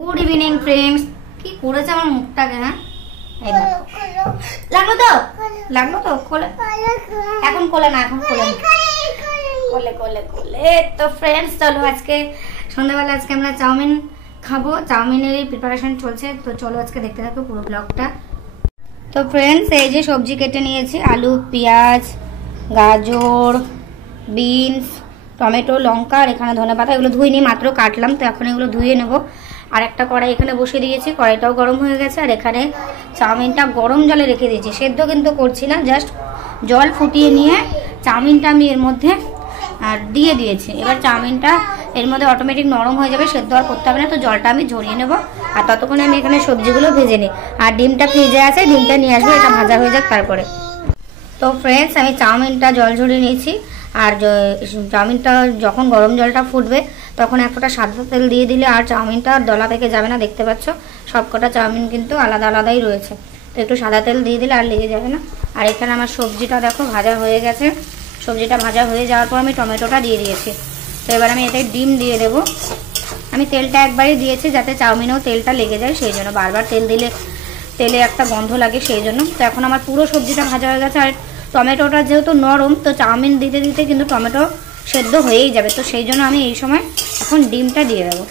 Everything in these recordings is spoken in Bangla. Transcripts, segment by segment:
Good evening friends. কি করেছে আমার মুখটাকে? হ্যাঁ লাগলো তো, লাগলো তো। কোলে এখন, কোলে না, এখন কোলে কোলে কোলে কোলে। তো ফ্রেন্ডস চলো আজকে সন্ধ্যাবেলা আজকে আমরা চাউমিন খাবো। চাউমিনেরই প্রিপারেশন চলছে, তো চলো আজকে দেখতে থাকো পুরো ব্লগটা। তো ফ্রেন্ডস এই যে সবজি কেটে নিয়েছি, আলু, পেঁয়াজ, গাজর, বিনস, টমেটো, লঙ্কা আর এখানে ধনেপাতা। এগুলো ধুইনি, মাত্র কাটলাম, তো এখন এগুলো ধুয়ে নেবো। আর একটা কড়াই এখানে বসিয়ে দিয়েছি, কড়াইটাও গরম হয়ে গেছে। আর এখানে চাউমিনটা গরম জলে রেখে দিয়েছি, সেদ্ধ কিন্তু করছি না, জাস্ট জল ফুটিয়ে নিয়ে চাউমিনটা আমি এর মধ্যে দিয়ে দিয়েছি। এবার চাউমিনটা এর মধ্যে অটোমেটিক নরম হয়ে যাবে, সেদ্ধ আর করতে হবে না। তো জলটা আমি ঝরিয়ে নেবো, আর ততক্ষণে আমি এখানে সবজিগুলো ভেজে নিই। আর ডিমটা ফ্রিজে আছে, ডিমটা নিয়ে আসবো, এটা ভাজা হয়ে যাক তারপরে। তো ফ্রেন্ডস আমি চাউমিনটা জল ঝরিয়ে নিয়েছি। আর চাউমিনটা যখন গরম জলটা ফুটবে তখন এক ফোঁটা সাদা তেল দিয়ে দিলে আর চাউমিনটা দলা থেকে যাবে না। দেখতে পাচ্ছ সবকটা চাউমিন কিন্তু আলাদা আলাদাই রয়েছে, তো একটু সাদা তেল দিয়ে দিলে আর লেগে যাবে না। আর এখানে আমার সবজিটা দেখো ভাজা হয়ে গেছে। সবজিটা ভাজা হয়ে যাওয়ার পর আমি টমেটোটা দিয়ে দিয়েছি। তো এবার আমি এতে ডিম দিয়ে দেবো। আমি তেলটা একবারই দিয়েছি যাতে চাউমিনেও তেলটা লেগে যায়, সেই জন্য। বারবার তেল দিলে তেলে একটা গন্ধ লাগে, সেই জন্য। তো এখন আমার পুরো সবজিটা ভাজা হয়ে গেছে। আর টমেটোটা যেহেতু নরম, তো চাউমিন দিতে দিতে কিন্তু টমেটো সেদ্ধ হয়েই যাবে, তো সেই জন্য আমি এই সময় এখন ডিমটা দিয়ে দেবো।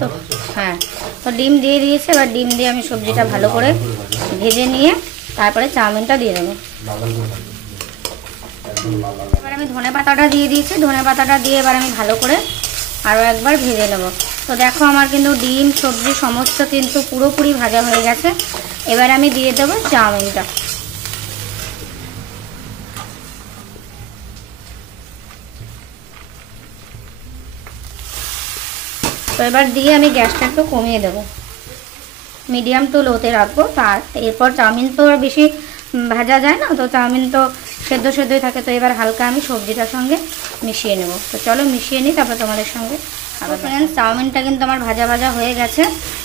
তো হ্যাঁ, তো ডিম দিয়ে দিয়েছে। এবার ডিম দিয়ে আমি সবজিটা ভালো করে ভেজে নিয়ে তারপরে চাউমিনটা দিয়ে দেবো। এবার আমি ধনেপাতাটা দিয়ে দিয়েছি, ধনেপাতাটা দিয়ে এবার আমি ভালো করে আরও একবার ভেজে নেব। তো দেখো আমার কিন্তু ডিম, সবজি সমস্ত কিন্তু পুরোপুরি ভাজা হয়ে গেছে। এবার আমি দিয়ে দেবো চাউমিনটা। তো এবার দিয়ে আমি গ্যাসটা একটু কমিয়ে দেবো, মিডিয়াম টু লোতে রাখবো। তার এরপর চাউমিন তো আর বেশি ভাজা যায় না, তো চাউমিন তো সেদ্ধ সেদ্ধই থাকে। তো এবার হালকা আমি সবজিটার সঙ্গে মিশিয়ে নেব। তো চলো মিশিয়ে নিই, তারপর তোমাদের সঙ্গে আবার। ফ্রেন্ডস চাউমিনটা কিন্তু আমার ভাজা ভাজা হয়ে গেছে।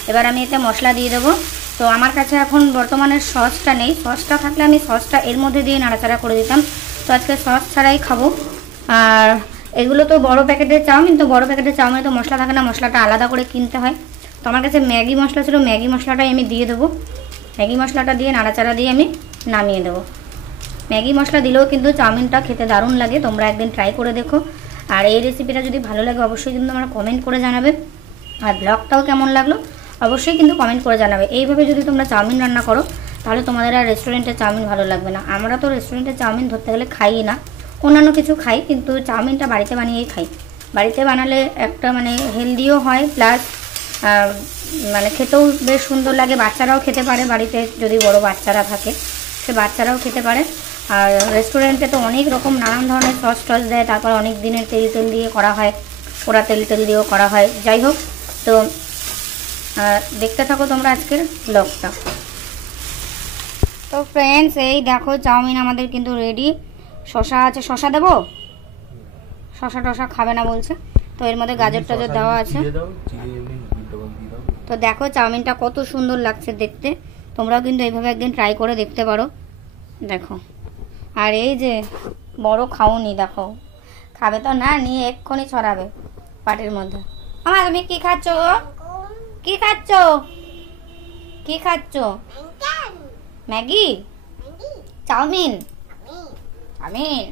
এবার আমি এতে মশলা দিয়ে দেবো। তো আমার কাছে এখন বর্তমানে সসটা নেই, সসটা থাকলে আমি সসটা এর মধ্যে দিয়ে নাড়াচাড়া করে দিতাম। তো আজকে সস ছাড়াই খাবো। আর এগুলো তো বড় প্যাকেটের চাউমিন, তো বড় প্যাকেটের চাউমিনে তো মশলা থাকে না, মশলাটা আলাদা করে কিনতে হয়। তো আমার কাছে ম্যাগি মশলা ছিল, ম্যাগি মশলাটাই আমি দিয়ে দেবো। ম্যাগি মশলাটা দিয়ে নাড়াচাড়া দিয়ে আমি নামিয়ে দেবো। ম্যাগি মশলা দিলেও কিন্তু চাউমিনটা খেতে দারুণ লাগে, তোমরা একদিন ট্রাই করে দেখো। আর এই রেসিপিটা যদি ভালো লাগে অবশ্যই কিন্তু তোমরা কমেন্ট করে জানাবে। আর ব্লগটাও কেমন লাগলো অবশ্যই কিন্তু কমেন্ট করে জানাবে। এইভাবে যদি তোমরা চাউমিন রান্না করো তাহলে তোমাদের আর রেস্টুরেন্টের চাউমিন ভালো লাগবে না। আমরা তো রেস্টুরেন্টের চাউমিন ধরতে গেলে খাই না, অন্যান্য কিছু খাই, কিন্তু চাউমিনটা বাড়িতে বানিয়েই খাই। বাড়িতে বানালে একটা মানে হেলদিও হয়, প্লাস মানে খেতেও বেশ সুন্দর লাগে। বাচ্চারাও খেতে পারে, বাড়িতে যদি বড় বাচ্চারা থাকে সে বাচ্চারাও খেতে পারে। আর রেস্টুরেন্টে তো অনেক রকম নানান ধরনের সস টস দেয়, তারপর অনেক দিনের তেল তেল দিয়ে করা হয়, ওরা তেল তেল দিয়েও করা হয়। যাই হোক, তো দেখতে থাকো তোমরা আজকের ব্লগটা। তো ফ্রেন্ডস এই দেখো চাউমিন আমাদের কিন্তু রেডি। শশা আছে, শশা দেবো? শশা টশা খাবে না বলছে, তো এর মধ্যে গাজর টাজর দেওয়া আছে। তো দেখো চাউমিনটা কত সুন্দর লাগছে দেখতে, তোমরাও কিন্তু এইভাবে একদিন ট্রাই করে দেখতে পারো। দেখো, আর এই যে বড় খাওনি, দেখো খাবে তো না, নিয়ে এক্ষুনি ছড়াবে পাটির মধ্যে। আমার তুমি কি খাচ্ছ? কি খাচ্ছ? কি খাচ্ছ? Maggi, chowmein, chowmein.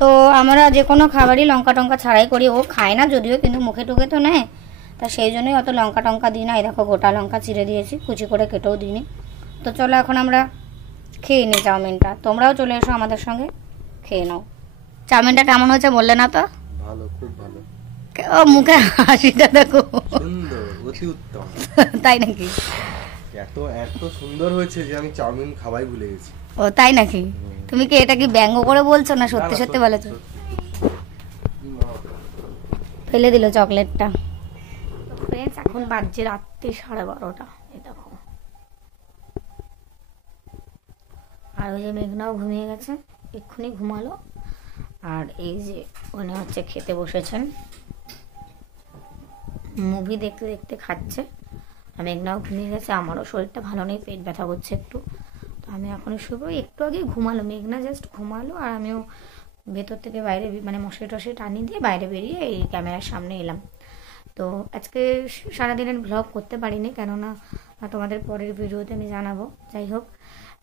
তো আমরা যে কোনো খাবারই লঙ্কা টঙ্কা ছাড়াই করি, ও খায় না যদিও, কিন্তু মুখে টুকে তো নেয়, তা সেই জন্যই অত লঙ্কা টঙ্কা দিই না। এই দেখো গোটা লঙ্কা চিড়ে দিয়েছি, কুচি করে কেটেও দিইনি। তো চলো এখন আমরা খেয়ে নিই চাউমিনটা, তোমরাও চলে এসো আমাদের সঙ্গে খেয়ে নাও। চাউমিনটা কেমন হয়েছে বললে না তো? ভালো, খুব ভালো। ও মুখে হাসিটা দেখো, সুন্দর, অতি উত্তম। তাই নাকি? এত এত সুন্দর হয়েছে যে আমি চাউমিন খাওয়াই ভুলে গেছি। ও তাই নাকি? তুমি কি এটা কি ব্যঙ্গ করে বলছো না সত্যি সত্যি বলেছো? ফেলে দিল চকলেটটা। ফ্রেন্ডস এখন বাজছে রাত্রি 12:30। এই দেখো, আর ওই যে মেঘনাও ঘুমিয়ে গেছে, এক্ষুনি ঘুমালো। আর এই যে উনি হচ্ছে খেতে বসেছেন, মুভি দেখতে দেখতে খাচ্ছে। আর মেঘনাও ঘুমিয়ে গেছে, আমারও শরীরটা ভালো নেই, পেট ব্যথা করছে একটু। তো আমি এখনই শুবো। একটু আগে ঘুমালো মেঘনা, জাস্ট ঘুমালো, আর আমিও ভেতর থেকে বাইরে মানে মশারি টশারি টানিয়ে দিয়ে বাইরে বেরিয়ে এই ক্যামেরার সামনে এলাম। তো আজকে সারাদিনের ব্লগ করতে পারিনি, কেননা তোমাদের পরের ভিডিওতে আমি জানাবো। যাই হোক,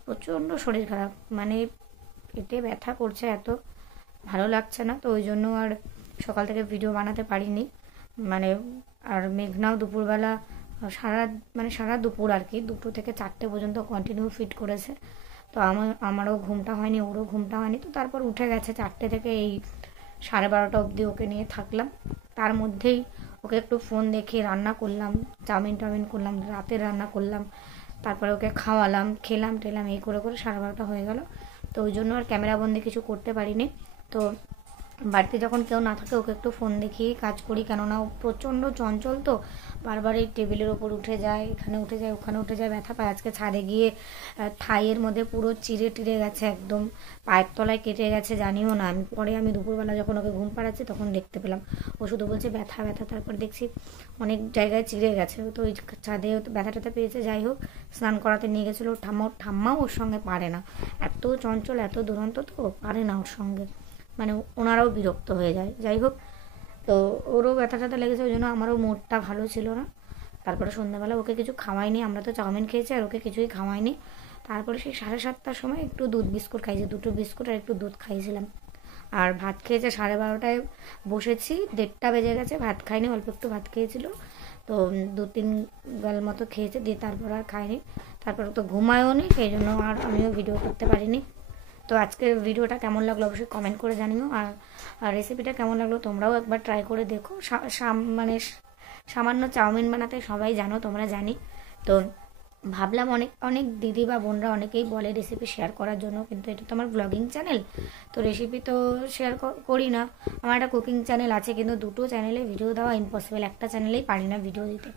প্রচণ্ড শরীর খারাপ, মানে পেটে ব্যথা করছে, এত ভালো লাগছে না, তো ওই জন্য আর সকাল থেকে ভিডিও বানাতে পারিনি। মানে আর মেঘনাও দুপুরবেলা সারা দুপুর আর কি 2 থেকে 4টে পর্যন্ত কন্টিনিউ ফিট করেছে। তো আমারও ঘুমটা হয়নি, ওরও ঘুমটা হয়নি, তো তারপর উঠে গেছে 4টে থেকে এই 12:30 অবধি ওকে নিয়ে থাকলাম। তার মধ্যেই ওকে একটু ফোন দেখে রান্না করলাম, চাউমিন করলাম, রাতের রান্না করলাম, তারপরে ওকে খাওয়ালাম, খেলাম টেলাম, এই করে 12:30 হয়ে গেল। তো ওই জন্য আর ক্যামেরাবন্দি কিছু করতে পারিনি। তো বাড়িতে যখন কেউ না থাকে ওকে একটু ফোন দেখিয়ে কাজ করি, কেননা ও প্রচণ্ড চঞ্চল, তো বারবার এই টেবিলের ওপর উঠে যায়, এখানে উঠে যায়, ওখানে উঠে যায়, ব্যথা পায়। আজকে ছাদে গিয়ে থাইয়ের মধ্যে পুরো চিড়ে টিড়ে গেছে, একদম পায়ের তলায় কেটে গেছে, জানিও না। আমি দুপুরবেলা যখন ওকে ঘুম পাড়াচ্ছি তখন দেখতে পেলাম, ও শুধু বলছে ব্যথা ব্যথা, তারপর দেখছি অনেক জায়গায় চিড়ে গেছে। তো ওই ছাদে ব্যথা ট্যাথা পেয়েছে। যাই হোক, স্নান করাতে নিয়ে গেছিলো ঠাম্মাও ওর সঙ্গে পারে না, এত চঞ্চল, এত দুরন্ত, তো পারে না ওর সঙ্গে, মানে ওনারাও বিরক্ত হয়ে যায়। যাই হোক, তো ওরও ব্যথা ট্যাথা লেগেছে, ওই জন্য আমারও মুডটা ভালো ছিল না। তারপরে সন্ধ্যাবেলা ওকে কিছু খাওয়াইনি, আমরা তো চাউমিন খেয়েছি, আর ওকে কিছুই খাওয়াইনি। তারপরে সেই 7:30টার সময় একটু দুধ বিস্কুট খাইছি, 2টো বিস্কুট আর একটু দুধ খাইছিলাম। আর ভাত খেয়েছে 12:30টায়, বসেছি 1:30টা বেজে গেছে, ভাত খাইনি, অল্প একটু ভাত খেয়েছিল, তো 2-3 গাল মতো খেয়েছে, দিয়ে তারপর আর খাইনি। তারপর তো ঘুমায়ও নি, সেই জন্য আর আমিও ভিডিও করতে পারিনি। তো আজকের ভিডিওটা কেমন লাগলো অবশ্যই কমেন্ট করে জানিও, আর রেসিপিটা কেমন লাগলো তোমরাও একবার ট্রাই করে দেখো। মানে সামান্য চাউমিন বানাতে সবাই জানো, তোমরা জানি। তো ভাবলাম অনেক অনেক দিদি বা বোনরা অনেকেই বলে রেসিপি শেয়ার করার জন্য, কিন্তু এটা তো আমার ব্লগিং চ্যানেল, তো রেসিপি তো শেয়ার করি না। আমার একটা কুকিং চ্যানেল আছে, কিন্তু 2টো চ্যানেলে ভিডিও দেওয়া ইম্পসিবল, একটা চ্যানেলেই পারি না ভিডিও দিতে।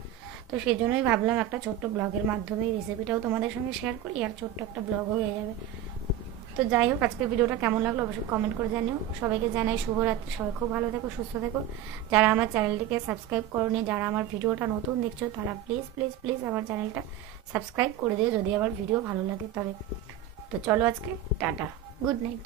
তো সেই জন্যই ভাবলাম একটা ছোট্ট ব্লগের মাধ্যমে এই রেসিপিটাও তোমাদের সঙ্গে শেয়ার করি, আর ছোট্ট একটা ব্লগও হয়ে যাবে। তো যাই হোক, আজকের ভিডিওটা কেমন লাগলো অবশ্যই কমেন্ট করে জানিও। সবাইকে জানাই শুভরাত্রি, সবাই খুব ভালো থেকো, সুস্থ থেকো। যারা আমার চ্যানেলটিকে সাবস্ক্রাইব করোনি, যারা আমার ভিডিওটা নতুন দেখছো, তারা প্লিজ প্লিজ প্লিজ আমার চ্যানেলটা সাবস্ক্রাইব করে দিও, যদি আমার ভিডিও ভালো লাগে তবে। তো চলো আজকে টাটা, গুড নাইট।